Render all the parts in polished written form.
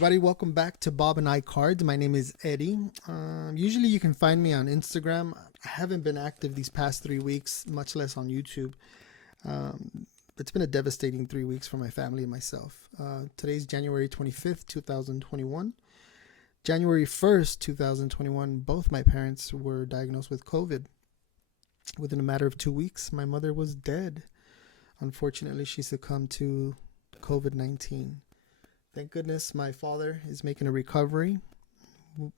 everybody. Welcome back to Bob and I Cards. My name is Eddie. Usually you can find me on Instagram. I haven't been active these past 3 weeks, much less on YouTube. It's been a devastating 3 weeks for my family and myself. Today's January 25th, 2021. January 1st, 2021, both my parents were diagnosed with COVID. Within a matter of 2 weeks, my mother was dead. Unfortunately, she succumbed to COVID-19. Thank goodness my father is making a recovery.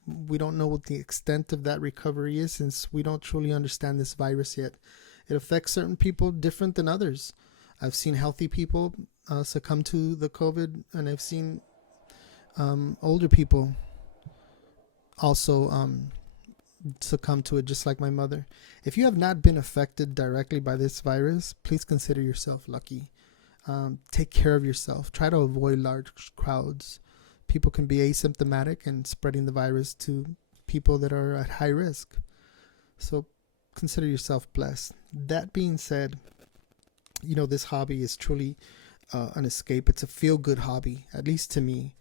We don't know what the extent of that recovery is since we don't truly understand this virus yet. It affects certain people different than others. I've seen healthy people succumb to the COVID, and I've seen older people also succumb to it, just like my mother. If you have not been affected directly by this virus, please consider yourself lucky. Take care of yourself. Try to avoid large crowds. People can be asymptomatic and spreading the virus to people that are at high risk. So consider yourself blessed. That being said, this hobby is truly an escape. It's a feel-good hobby, at least to me.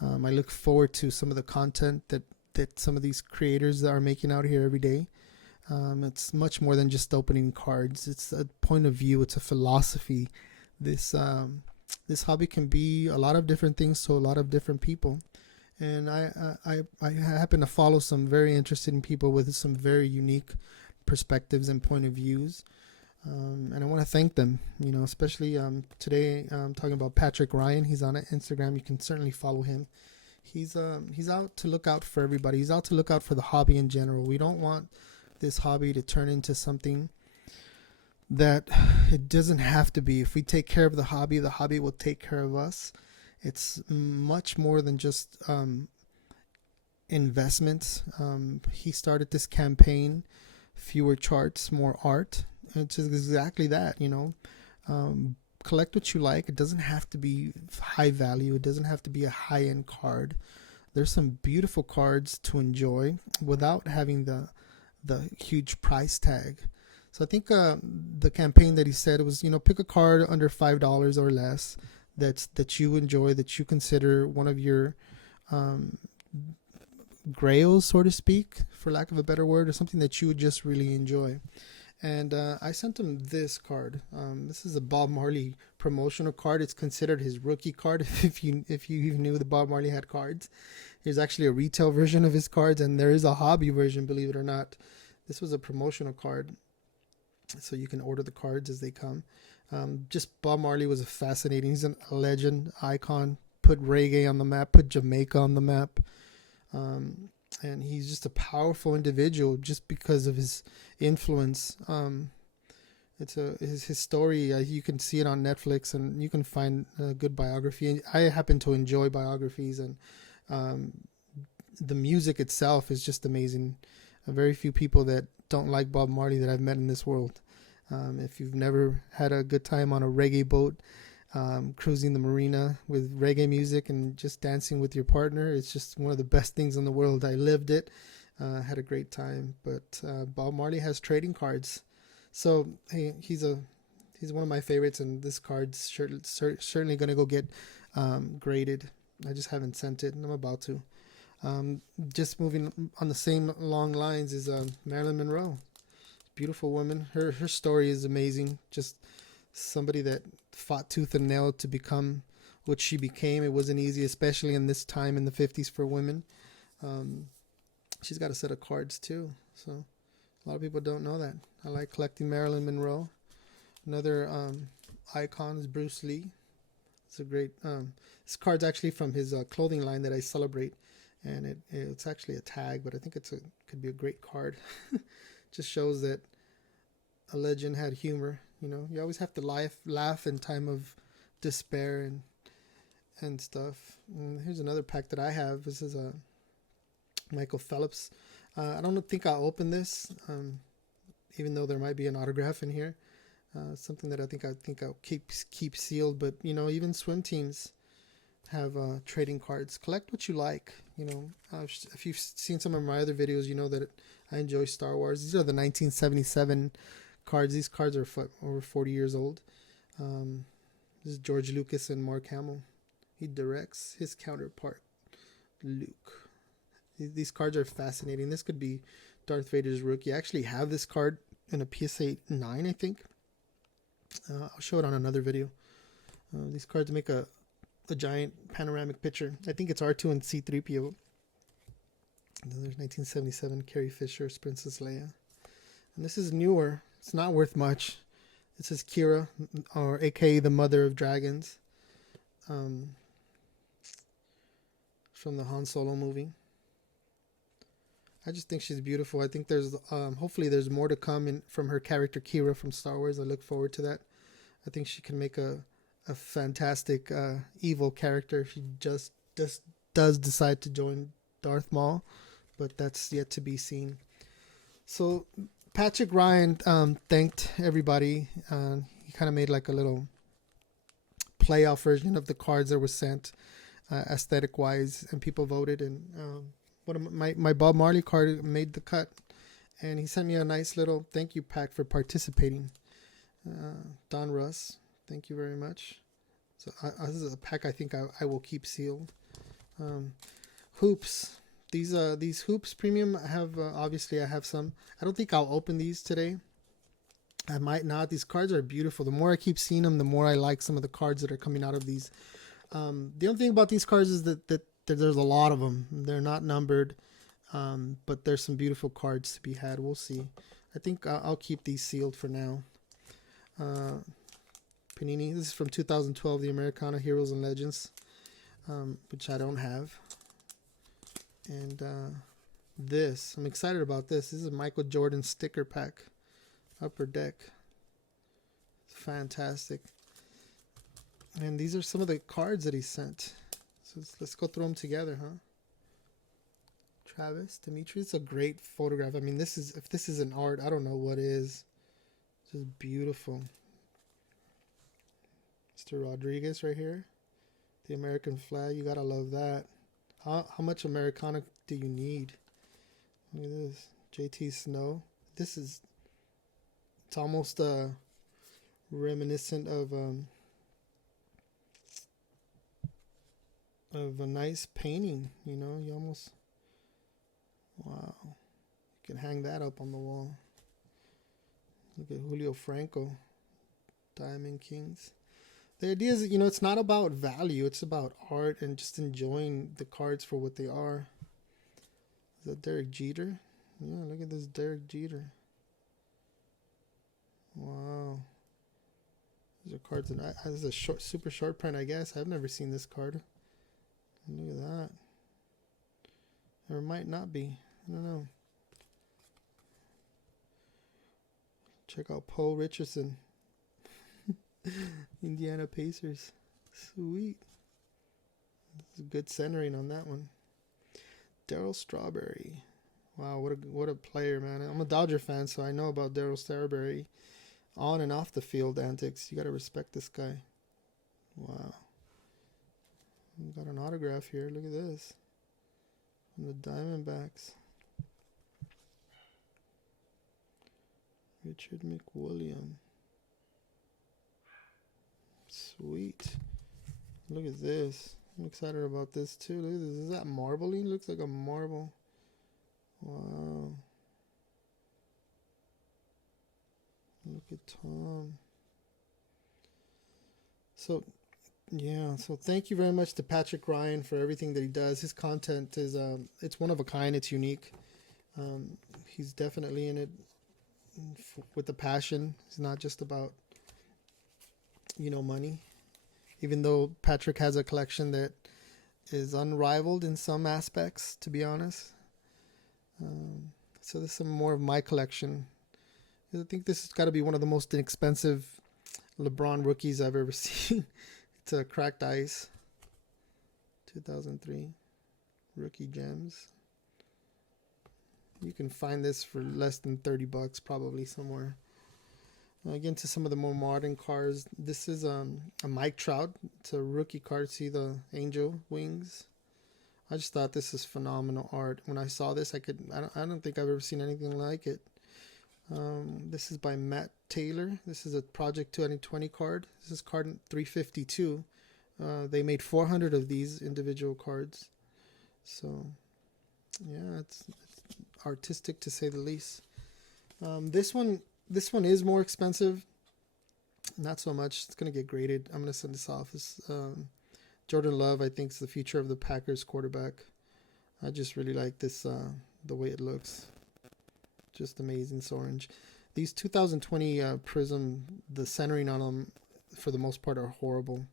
I look forward to some of the content that some of these creators are making out here every day. It's much more than just opening cards. It's a point of view. It's a philosophy. This hobby can be a lot of different things to a lot of different people, and I happen to follow some very interesting people with some very unique perspectives and point of views, and I want to thank them. Especially today I'm talking about Patrick Ryan. He's on Instagram. You can certainly follow him. He's out to look out for everybody. He's out to look out for the hobby in general. We don't want this hobby to turn into something that it doesn't have to be. If we take care of the hobby will take care of us. It's much more than just investments. He started this campaign, fewer charts, more art. It's exactly that, collect what you like. It doesn't have to be high value. It doesn't have to be a high-end card. There's some beautiful cards to enjoy without having the huge price tag. So I think the campaign that he said was, pick a card under $5 or less that you enjoy, that you consider one of your grails, so to speak, for lack of a better word, or something that you would just really enjoy. And I sent him this card. This is a Bob Marley promotional card. It's considered his rookie card. If you even knew that Bob Marley had cards, there's actually a retail version of his cards, and there is a hobby version, believe it or not. This was a promotional card, so you can order the cards as they come. Just Bob Marley was fascinating. He's a legend, icon, put reggae on the map, put Jamaica on the map. And he's just a powerful individual just because of his influence. His story, you can see it on Netflix, and you can find a good biography. I happen to enjoy biographies, and the music itself is just amazing. Very few people that don't like Bob Marley that I've met in this world. If you've never had a good time on a reggae boat, cruising the marina with reggae music and just dancing with your partner, it's just one of the best things in the world. I lived it, had a great time. But Bob Marley has trading cards, so he's one of my favorites, and this card's certainly going to go get graded. I just haven't sent it, and I'm about to. Just moving on the same long lines is Marilyn Monroe. Beautiful woman. Her story is amazing. Just somebody that fought tooth and nail to become what she became. It wasn't easy, especially in this time in the 50s for women. She's got a set of cards too, so a lot of people don't know that. I like collecting Marilyn Monroe. Another icon is Bruce Lee. It's a great this card's actually from his clothing line that I celebrate, and it's actually a tag, but I think could be a great card. Just shows that a legend had humor. You always have to laugh in time of despair and stuff. And here's another pack that I have. This is a Michael Phelps. I don't think I'll open this, even though there might be an autograph in here. Something that I think I'll keep sealed. But even swim teams have trading cards. Collect what you like. If you've seen some of my other videos, you know that I enjoy Star Wars. These are the 1977 cards. These cards are over 40 years old. This is George Lucas and Mark Hamill. He directs his counterpart. Luke. These cards are fascinating. This could be Darth Vader's rookie. I actually have this card in a PSA 9, I think. I'll show it on another video. These cards make a giant panoramic picture. I think it's R2 and C-3PO. There's 1977 Carrie Fisher's Princess Leia. And this is newer. It's not worth much. This is Kira, or aka the Mother of Dragons, from the Han Solo movie. I just think she's beautiful. I think there's hopefully there's more to come from her character Kira from Star Wars. I look forward to that. I think she can make a fantastic evil character if she just does decide to join Darth Maul, but that's yet to be seen. So Patrick Ryan thanked everybody. He kind of made like a little playoff version of the cards that were sent, aesthetic wise, and people voted. And one of my Bob Marley card made the cut, and he sent me a nice little thank you pack for participating. Don Russ, thank you very much. So this is a pack I think I will keep sealed. Hoops. These Hoops premium, I have obviously I have some. I don't think I'll open these today. I might not. These cards are beautiful. The more I keep seeing them, the more I like some of the cards that are coming out of these. The only thing about these cards is that there's a lot of them. They're not numbered, but there's some beautiful cards to be had. We'll see. I think I'll keep these sealed for now. Panini. This is from 2012, the Americana Heroes and Legends, which I don't have. And this, I'm excited about this. This is a Michael Jordan sticker pack, Upper Deck. It's fantastic. And these are some of the cards that he sent. So let's go through them together, huh? Travis, Dimitri. It's a great photograph. I mean, if this is an art, I don't know what is. It's just beautiful. Mr. Rodriguez right here. The American flag. You gotta love that. How much Americana do you need? Look at this. JT Snow. It's almost reminiscent of a nice painting, you know. You almost, wow. You can hang that up on the wall. Look at Julio Franco. Diamond Kings. The idea is, you know, it's not about value. It's about art and just enjoying the cards for what they are. Is that Derek Jeter? Yeah, look at this Derek Jeter. Wow. These are cards that this is a super short print, I guess. I've never seen this card. Look at that. Or it might not be. I don't know. Check out Paul Richardson. Indiana Pacers. Sweet. This is good centering on that one. Darryl Strawberry. Wow, what a player, man. I'm a Dodger fan, so I know about Darryl Strawberry. On and off the field antics. You got to respect this guy. Wow. We got an autograph here. Look at this. From the Diamondbacks. Richard McWilliam. Sweet. Look at this. I'm excited about this too. Look at this. Is that marbling? Looks like a marble. Wow. Look at Tom. So, yeah. So thank you very much to Patrick Ryan for everything that he does. His content is, it's one of a kind. It's unique. He's definitely in it with a passion. It's not just about, you know, money. Even though Patrick has a collection that is unrivaled in some aspects, to be honest. So this is some more of my collection. I think this has got to be one of the most inexpensive LeBron rookies I've ever seen. It's a Cracked Ice, 2003 Rookie Gems. You can find this for less than $30 probably somewhere. Again, to some of the more modern cards. This is a Mike Trout. It's a rookie card. See the angel wings. I just thought this is phenomenal art. When I saw this, I don't think I've ever seen anything like it. This is by Matt Taylor. This is a Project 2020 card. This is card 352. They made 400 of these individual cards. So yeah, it's artistic to say the least. This one is more expensive. Not so much. It's gonna get graded. I'm gonna send this off. It's Jordan Love. I think is the future of the Packers quarterback. I just really like this. The way it looks, just amazing. It's orange. These 2020 Prism, the centering on them, for the most part, are horrible.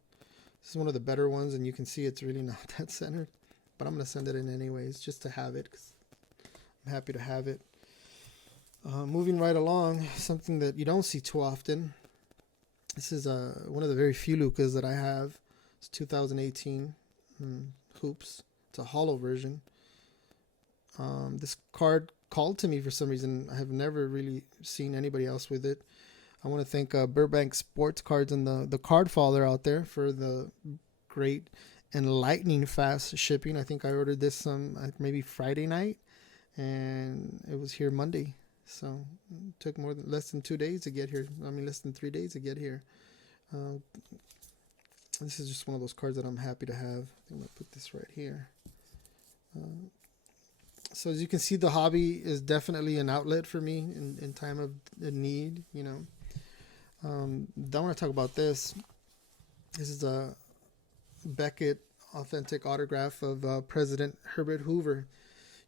This is one of the better ones, and you can see it's really not that centered. But I'm gonna send it in anyways, just to have it, because I'm happy to have it. Moving right along, something that you don't see too often. This is one of the very few Lucas that I have. It's 2018 hoops. It's a hollow version. This card called to me for some reason. I have never really seen anybody else with it. I want to thank Burbank Sports Cards and the card faller out there for the great and lightning fast shipping. I think I ordered this maybe Friday night, and it was here Monday. So it took less than 2 days to get here. I mean, less than 3 days to get here. This is just one of those cards that I'm happy to have. I think I'm going to put this right here. So as you can see, the hobby is definitely an outlet for me in time of need, you know. Don't want to talk about this. This is a Beckett authentic autograph of President Herbert Hoover.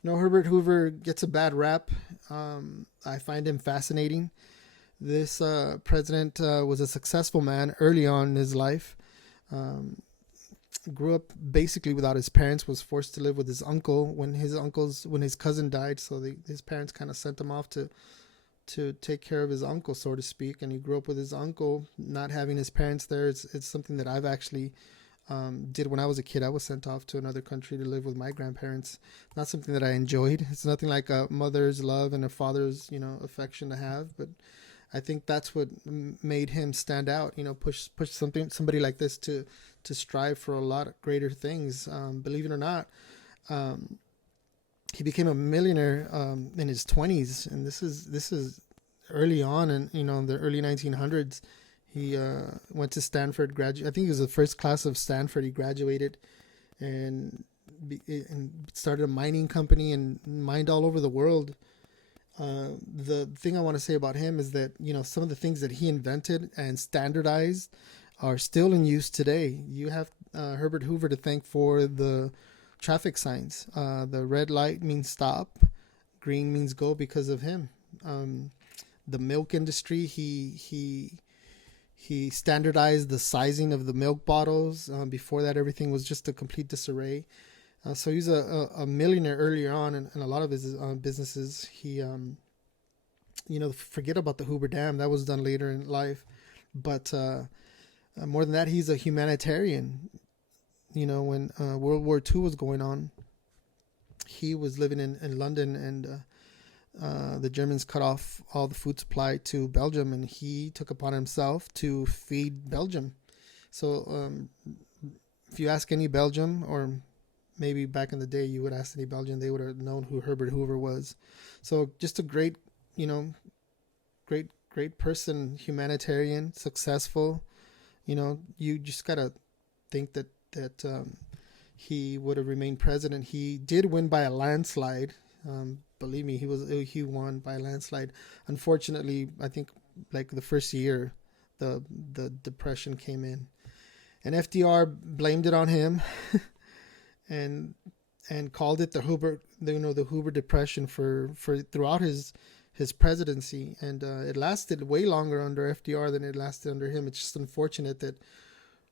You know, Herbert Hoover gets a bad rap. I find him fascinating. This president was a successful man early on in his life. Grew up basically without his parents, was forced to live with his uncle when his cousin died. So his parents kind of sent him off to take care of his uncle, so to speak. And he grew up with his uncle, not having his parents there. It's something that I've actually did when I was a kid. I was sent off to another country to live with my grandparents. Not something that I enjoyed. It's nothing like a mother's love and a father's, you know, affection to have. But I think that's what made him stand out. You know, push somebody like this to strive for a lot of greater things. Believe it or not, he became a millionaire in his 20s, and this is early on, and you know, in the early 1900s. He went to Stanford. I think he was the first class of Stanford. He graduated and started a mining company and mined all over the world. The thing I want to say about him is that, you know, some of the things that he invented and standardized are still in use today. You have Herbert Hoover to thank for the traffic signs. The red light means stop, green means go, because of him. The milk industry, he standardized the sizing of the milk bottles. Before that, everything was just a complete disarray. So he's a millionaire earlier on, and a lot of his businesses, he, you know, forget about the Hoover Dam. That was done later in life. But more than that, he's a humanitarian. You know, when World War II was going on, he was living in London, and the Germans cut off all the food supply to Belgium, and he took upon himself to feed Belgium. So if you ask any Belgium, or maybe back in the day you would ask any Belgian, they would have known who Herbert Hoover was. So just a great, you know, great person, humanitarian, successful. You know, you just gotta think that he would have remained president. He did win by a landslide. Believe me, he won by a landslide. Unfortunately, I think like the first year, the depression came in, and FDR blamed it on him, and called it the Hoover depression for throughout his presidency, and it lasted way longer under FDR than it lasted under him. It's just unfortunate that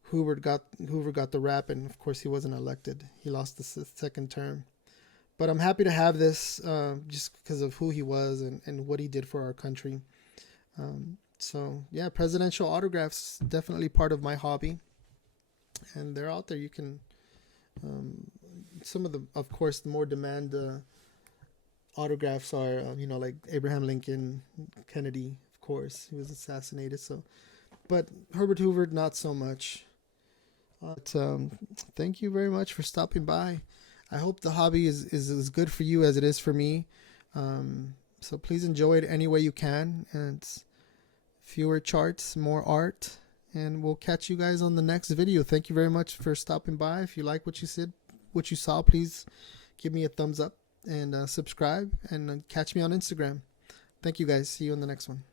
Hoover got the rap, and of course he wasn't elected. He lost the second term. But I'm happy to have this just because of who he was and what he did for our country. So yeah, presidential autographs, definitely part of my hobby, and they're out there. You can some of of course, the more demand autographs are you know, like Abraham Lincoln, Kennedy, of course, he was assassinated. So, but Herbert Hoover, not so much. But thank you very much for stopping by. I hope the hobby is as good for you as it is for me. So please enjoy it any way you can. And it's fewer charts, more art. And we'll catch you guys on the next video. Thank you very much for stopping by. If you like what you what you saw, please give me a thumbs up and subscribe, and catch me on Instagram. Thank you guys. See you in the next one.